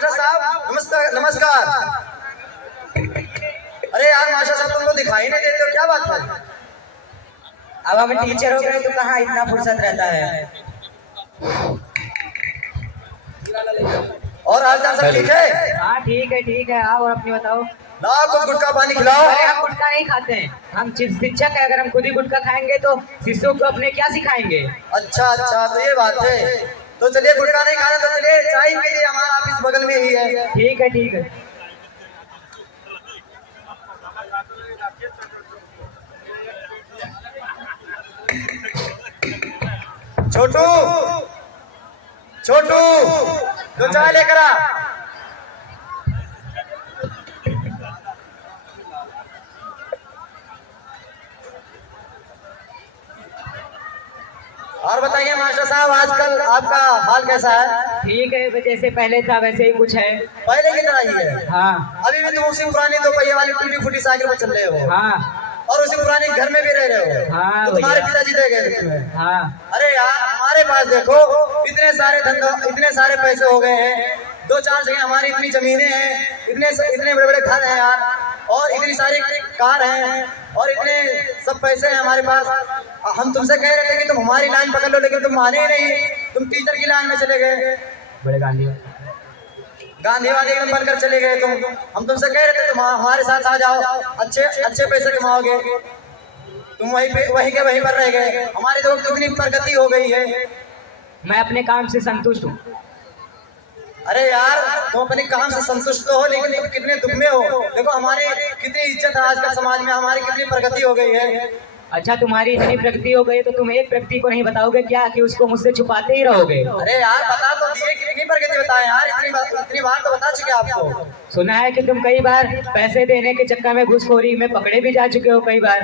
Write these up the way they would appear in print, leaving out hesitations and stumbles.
Master साहब नमस्कार नमस्कार। अरे यार मास्टर साहब तुम तो दिखाई नहीं देते हो, क्या बात है? अब हम टीचर हो गए तो कहाँ इतना फुर्सत रहता है। और हाल चाल सब ठीक है? हाँ ठीक है। आओ और अपनी बताओ। लाओ कुछ गुटखा पानी खिलाओ। अरे हम गुटखा नहीं खाते हैं, हम शिक्षक है। अगर हम खुद ही गुटखा खाएंगे तो शिष्यों को अपने क्या सिखाएंगे। अच्छा अच्छा, तो ये बात है। तो चलिए गुटखा नहीं खाना तो चलिए चाय पीजिए, हमारा ऑफिस बगल में ही है। ठीक है। छोटू छोटू तो चाय लेकर आ। और बताइए मास्टर साहब, आजकल आपका हाल कैसा है? ठीक है, जैसे पहले था वैसे ही कुछ है। पहले की तरह ही है? हाँ अभी भी तुम उसी पुरानी 2 पहिए वाली टूटी फूटी साइकिल पर चल रहे हो हाँ और उसी पुराने घर में भी रह रहे हो। हाँ तो तुम्हारे भैया। पिताजी दे गए तुम्हें? हाँ अरे यार हमारे पास देखो इतने सारे धंधे, इतने सारे पैसे हो गए हैं, 2-4 जगह हमारी इतनी जमीनें हैं, इतने बड़े बड़े घर हैं यार, और इतनी सारी कार हैं, और इतने सब पैसे हैं हमारे पास। हम तुमसे कह रहे थे कि तुम हमारी लाइन पकड़ लो, लेकिन तुम माने ही नहीं, तुम टीचर की लाइन में चले गए। बड़े गांधी। गांधीवादी एकदम बनकर चले गए तुम। हम तुमसे कह रहे थे तुम हमारे साथ आ जाओ, अच्छे अच्छे पैसे कमाओगे, तुम वहीं के वहीं पर रह गए। हमारी तो कितनी प्रगति हो गई है। मैं अपने काम से संतुष्ट हूँ। अरे यार तुम अपने काम से संतुष्ट तो हो, लेकिन तुम कितने दुख में हो। देखो हमारी कितनी इज्जत है आजकल समाज में, हमारी कितनी प्रगति हो गई है। अच्छा, तुम्हारी इतनी प्रगति हो गई तो तुम एक व्यक्ति को नहीं बताओगे क्या कि उसको मुझसे छुपाते ही रहोगे। अरे यार बता तो दिए, कितनी प्रगति बताए यार, इतनी बार तो बता चुके आपको। सुना है कि तुम कई बार पैसे देने के चक्कर में घूसखोरी में पकड़े भी जा चुके हो कई बार।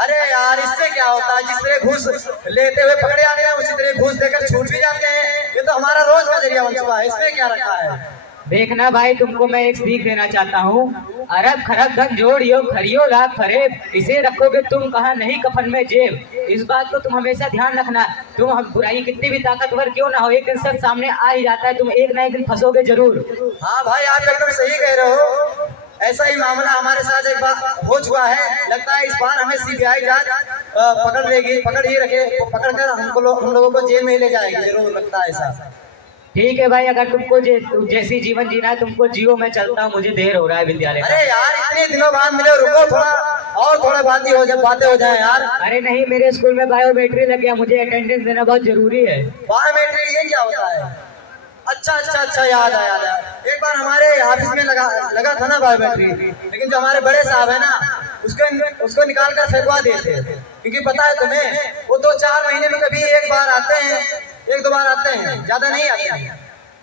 अरे यार इससे क्या होता है, जिस तरह घूस लेते हुए पकड़े आते हैं उसी तरह घूस देकर छूट भी जाते हैं। ये तो हमारा रोज का जरिया बन चुका है, इसमें क्या रखा है। देखना भाई, तुमको मैं एक सीख देना चाहता हूँ। अरब खरब धन जोड़ियो खरियो लाख फरेब, इसे रखोगे तुम कहाँ नहीं कफन में जेब। इस बात को तुम हमेशा ध्यान रखना। तुम हम बुराई कितनी भी ताकतवर क्यों ना हो, एक दिन सच सामने आ ही जाता है, तुम एक ना एक दिन फंसोगे जरूर। हाँ भाई आप एकदम सही कह रहे हो। ऐसा ही मामला हमारे साथ एक बार हो चुका है। लगता है इस बार हमें सीबीआई जांच पकड़ लेगी, पकड़ कर हम लोगों को जेल में ही ले जाएगी, जरूर लगता है ऐसा। ठीक है भाई, अगर तुमको जैसी जीवन जीना है तुमको जियो, मैं चलता हूँ, मुझे देर हो रहा है विद्यालय। अरे यार इतने दिनों बाद मिले, रुको थोड़ा और थोड़ा बातें हो जाए यार। अरे नहीं, मेरे स्कूल में बायोमेट्री लग गया, मुझे अटेंडेंस देना बहुत जरूरी है। बायोमेट्रिक ये क्या होता है? अच्छा याद आया। एक बार हमारे ऑफिस में लगा था ना बायोमेट्रिक, लेकिन जो हमारे बड़े साहब है ना उसको निकाल कर फेंकवा दिए थे। क्योंकि पता है तुम्हें वो 2-4 महीने में कभी एक बार आते हैं, 1-2 बार आते हैं, ज्यादा नहीं आते हैं।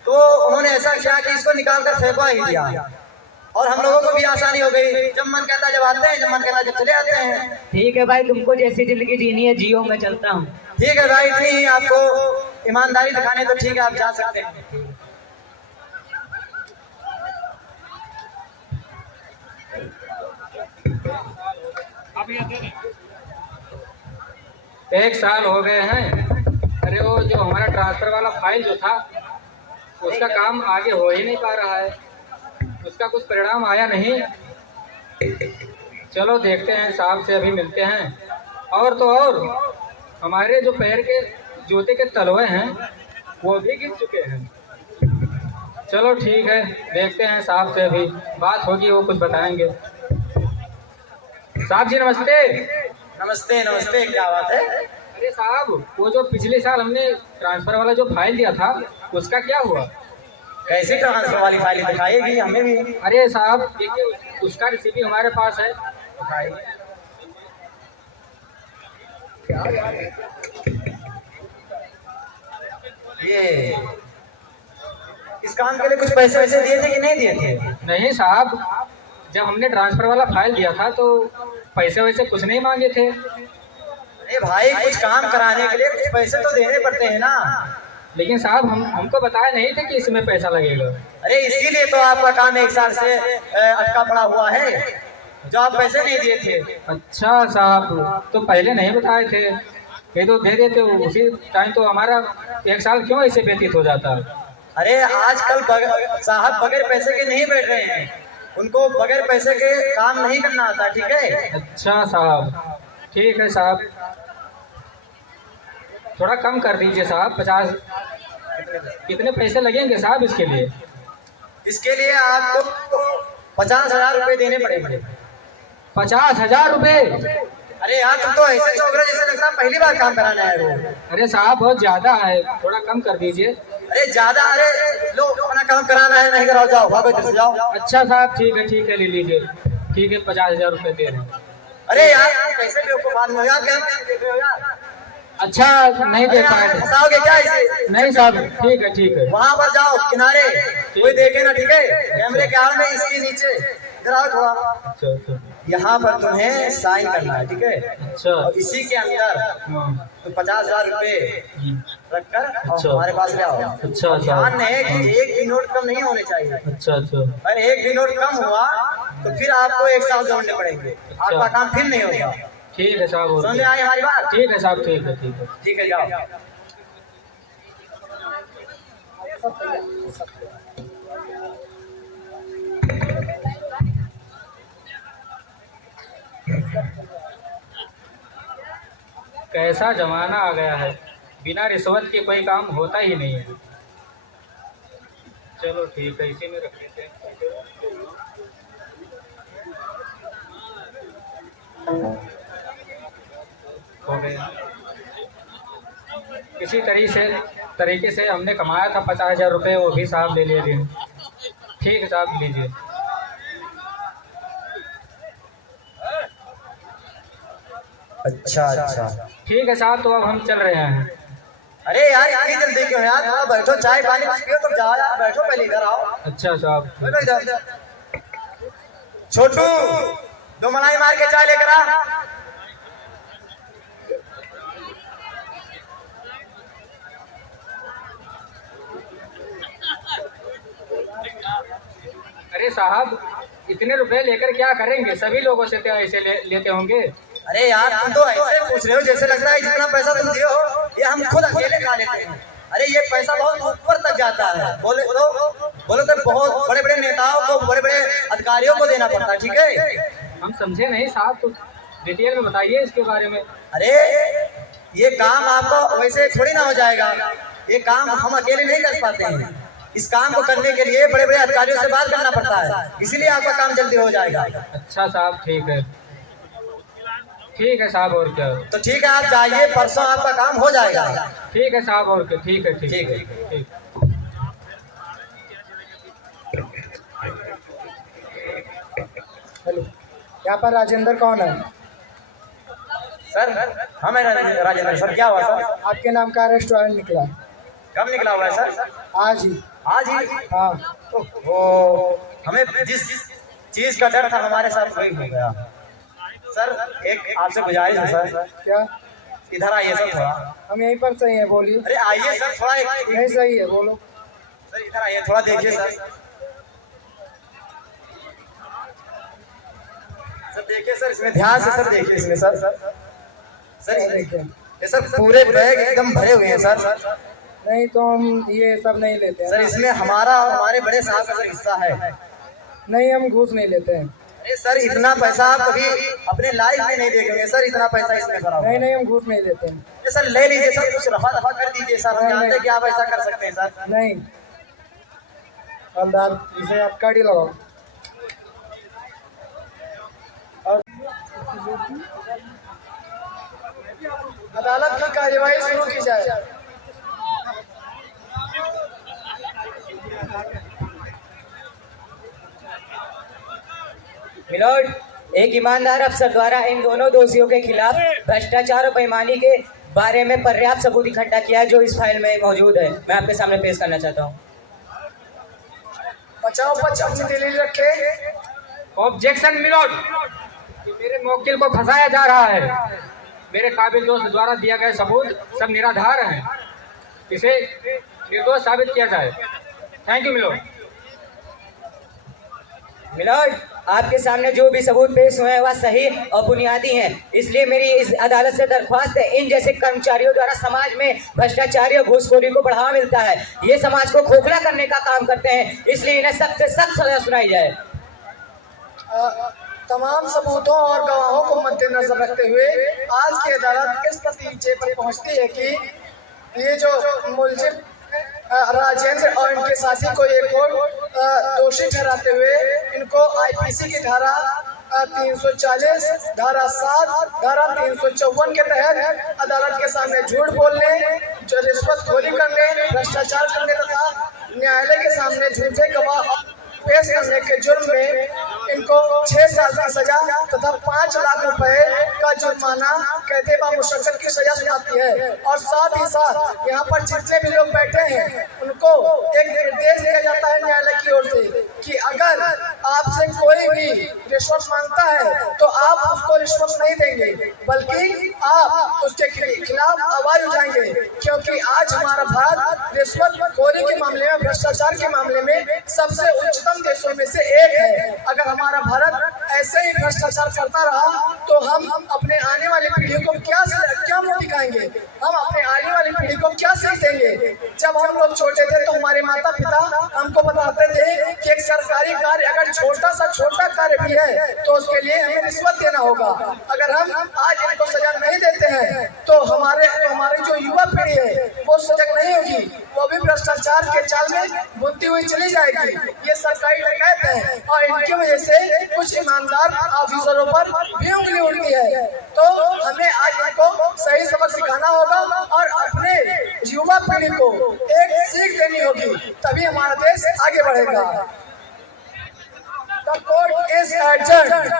तो उन्होंने ऐसा किया कि इसको निकाल कर फेंकवा ही दिया, और हम लोगों को भी आसानी हो गई। जब मन कहता जब आते हैं, जब मन कहता जब चले आते हैं। ठीक है भाई, तुमको जैसी जिंदगी जीनी है जियो, मैं चलता हूँ। ठीक है भाई, इतनी ही आपको ईमानदारी दिखाने तो ठीक है, आप जा सकते हैं। एक साल हो गए हैं। अरे वो जो हमारा ट्रांसफर वाला फाइल जो था उसका काम आगे हो ही नहीं पा रहा है, उसका कुछ परिणाम आया नहीं। चलो देखते हैं, साहब से अभी मिलते हैं। और तो और हमारे जो पैर के जूते के तलवे हैं वो भी गिर चुके हैं। चलो ठीक है, देखते हैं साहब से, अभी बात होगी वो कुछ बताएंगे। साहब जी नमस्ते। नमस्ते नमस्ते, क्या बात है? अरे साहब, वो जो पिछले साल हमने ट्रांसफर वाला जो फाइल दिया था उसका क्या हुआ? कैसी ट्रांसफर वाली फाइल दिखाइएगी हमें भी। अरे साहब देखिए, उसका रिसीवी हमारे पास है, दिखाइए। ये इस काम के लिए कुछ पैसे वैसे दिए थे कि नहीं दिए थे? नहीं साहब, जब हमने ट्रांसफर वाला फाइल दिया था तो पैसे वैसे कुछ नहीं मांगे थे। अरे भाई कुछ काम कराने के लिए कुछ पैसे तो देने पड़ते हैं ना। लेकिन साहब हमको बताया नहीं थे कि इसमें पैसा लगेगा। अरे इसीलिए तो आपका काम 1 साल से अटका पड़ा हुआ है, जो आप पैसे नहीं दिए थे। अच्छा साहब, तो पहले नहीं बताए थे, ये तो दे देते उसी टाइम तो हमारा 1 साल क्यों ऐसे व्यतीत हो जाता। अरे आजकल साहब बगैर पैसे के नहीं बैठ रहे हैं, उनको बगैर पैसे के काम नहीं करना आता, ठीक है। अच्छा साहब, ठीक है साहब, थोड़ा कम कर दीजिए साहब। 50 कितने पैसे लगेंगे साहब इसके लिए? इसके लिए आपको 50,000 रुपए देने पड़ेंगे। 50,000 रुपये? अरे यार तुम तो ऐसे चौक रहे जैसे लगता है पहली बार काम कराना है वो। अरे साहब बहुत ज़्यादा है, थोड़ा कम कर दीजिए। अरे ज्यादा, अरे लो अपना काम कराना है, नहीं कराओ, जाओ भागो इधर से जाओ। अच्छा साहब ठीक है ले लीजिए, ठीक है 50,000 रुपये दे रहे हैं। अरे यार कैसे भी आपको बाद में यार, क्या देख रहे हो यार? अच्छा नहीं दे पाए थे। फंसाओगे क्या इसे? नहीं साहब ठीक है। वहाँ पर जाओ किनारे, कोई देखे ना, ठीक है, कैमरे के आड़ में इसके नीचे इधर आओ थोड़ा। अच्छा यहाँ पर तुम्हें साइन करना है, ठीक है। अच्छा। और इसी के अंदर तो 50,000 रुपए रखकर और हमारे पास ले आओ। अच्छा ध्यान है कि एक भी नोट कम नहीं होने चाहिए। अच्छा। अगर एक भी नोट कम हुआ तो फिर आपको 1 साल जोड़ने पड़ेंगे, आपका काम फिर नहीं होगा। ठीक है साहब, समझ में आई हमारी बात? ठीक है साहब, ठीक है। ठीक है जाओ। कैसा जमाना आ गया है, बिना रिश्वत के कोई काम होता ही नहीं है। चलो ठीक है, इसी में रख लेते हैं। हो गया। किसी तरीके से हमने कमाया था 50,000 रुपये, वो भी साहब ले लिए। ठीक है साहब लीजिए। अच्छा ठीक है साहब, तो अब हम चल रहे हैं। अरे यार इतनी जल्दी क्यों यार? थोड़ा बैठो, चाय पानी कुछ पियो, तो जाओ यार, बैठो पहले इधर आओ। अच्छा साहब। बैठो इधर। छोटू 2 मलाई मार के चाय लेकर आ। अरे साहब इतने रुपए लेकर क्या करेंगे? सभी लोगों से तो ऐसे लेते होंगे। अरे यार तुम तो ऐसे पूछ रहे हो जैसे लग रहा है जितना पैसा तुम दिए हो ये हम खुद अकेले खा लेते हैं। अरे ये पैसा बहुत ऊपर तक जाता है, बोले तो बहुत बड़े बड़े नेताओं को, बड़े बड़े अधिकारियों को देना पड़ता है, ठीक है। हम समझे नहीं साहब, कुछ डिटेल में बताइए इसके बारे में। अरे ये काम आपको वैसे थोड़ी ना हो जाएगा, ये काम हम अकेले नहीं कर पाते हैं। इस काम को करने के लिए बड़े बड़े अधिकारियों से बात करना पड़ता है, इसीलिए आपका काम जल्दी हो जाएगा। अच्छा साहब ठीक है साहब, और क्या? तो ठीक है आप जाइए, परसों आपका काम हो जाएगा। ठीक है साहब, और क्या? ठीक है। हेलो, यहाँ पर राजेंद्र कौन है? सर हमें राजेंद्र सर, क्या हुआ सर? आपके नाम का रेस्टोरेंट निकला। कब निकला हुआ है सर? आज ही। आज ही? हाँ। वो हमें जिस चीज का डर था हमारे साथ वही हो गया। सर एक आपसे गुजारिश है सर। क्या? इधर आइए सर थोड़ा। हम यहीं पर सही है, बोलिए। अरे आइए सर थोड़ा, नहीं सही है, बोलो। सर इधर आइए थोड़ा, देखिए सर। सर देखिए सर, इसमें ध्यान से सर देखिए इसमें सर। सर ये सर पूरे बैग एकदम भरे हुए हैं सर। नहीं तो हम ये सब नहीं लेते हैं सर इसमें हमारे बड़े साहब का सर हिस्सा है। नहीं, हम घूस नहीं लेते हैं। अरे सर इतना पैसा आप कभी अपने लाइफ में नहीं देखेंगे सर, इतना पैसा इसमें भरा हुआ है। नहीं, हम घूस नहीं लेते हैं। ये सर ले लीजिए सर, कुछ रफा दफा कर दीजिए सर, हम जानते हैं कि आप ऐसा कर सकते हैं सर। नहीं अंदाज, इसे आप काटी लगाओ। और अदालत की कार्यवाही शुरू की जाए। मिलोड, एक ईमानदार अफसर द्वारा इन दोनों दोषियों के खिलाफ भ्रष्टाचार और बेईमानी के बारे में पर्याप्त सबूत इकट्ठा किया है, जो इस फाइल में मौजूद है। मैं आपके सामने पेश करना चाहता हूँ। बचाओ पक्ष अपनी दलील रखे। ऑब्जेक्शन मिलोड, मेरे मुवक्किल को फंसाया जा रहा है। मेरे काबिल दोस्त द्वारा दिया गया सबूत सब निराधार हैं, इसे निर्दोष साबित किया जाए। Thank you milord. मिलोड, आपके सामने जो भी सबूत पेश हुए हैं वह सही और बुनियादी हैं। इसलिए मेरी इस अदालत से दरख्वास्त है, इन जैसे कर्मचारियों द्वारा समाज में भ्रष्टाचारी और घूसखोरी को बढ़ावा मिलता है। ये समाज को खोखला करने का काम करते हैं, इसलिए इन्हें सख्त से सख्त सजा सुनाई जाए। तमाम सबूतों और गवाहों को मद्देनजर रखते हुए आज की अदालत इस नतीजे पर पहुंचती है कि ये जो मुलजिम राजेंद्र और इनके साथी को एक और दोषी ठहराते हुए इनको आईपीसी की धारा 340, धारा 7, धारा 354 के तहत अदालत के सामने झूठ बोलने, जो रिश्वतखोरी करने, भ्रष्टाचार करने तथा न्यायालय के सामने झूठे गवाह पेश करने के जुर्म में इनको 6 साल की सजा तथा 5 लाख रुपए का जुर्माना कैदे व मुशक्कत की सजा सुनाती है। और साथ ही साथ यहाँ पर जितने भी लोग बैठे हैं उनको एक निर्देश दिया जाता है न्यायालय की ओर से कि अगर आपसे कोई भी रिश्वत मांगता है तो आप उसको रिश्वत नहीं देंगे, बल्कि आप उसके खिलाफ आवाज उठाएंगे, क्योंकि आज हमारा भारत रिश्वतखोरी के मामले में, भ्रष्टाचार के मामले में सबसे उच्चतम देशों में से एक है। अगर हमारा भारत ऐसे ही भ्रष्टाचार करता रहा तो हम अपने आने वाली पीढ़ी को क्या मुंह दिखाएंगे, हम अपने आने वाली पीढ़ी को क्या सीख देंगे। जब हम लोग छोटे थे तो हमारे माता पिता हमको बताते थे कि एक सरकारी कार्य अगर छोटा कार्य भी है तो उसके लिए हमें रिश्वत देना होगा। अगर हम आज इनको सजा नहीं देते हैं तो हमारी जो युवा पीढ़ी है वो सजग नहीं होगी, वो भी भ्रष्टाचार के जाल में बुनती हुई चली जाएगी। ये सरकारी डकैत है और इनकी वजह से कुछ ईमानदार ऑफिसरों पर भी उंगली उठती है। तो हमें आज इनको सही सबक सिखाना होगा और अपने युवा पीढ़ी को एक सीख देनी होगी, तभी हमारा देश आगे बढ़ेगा। The court is adjourned.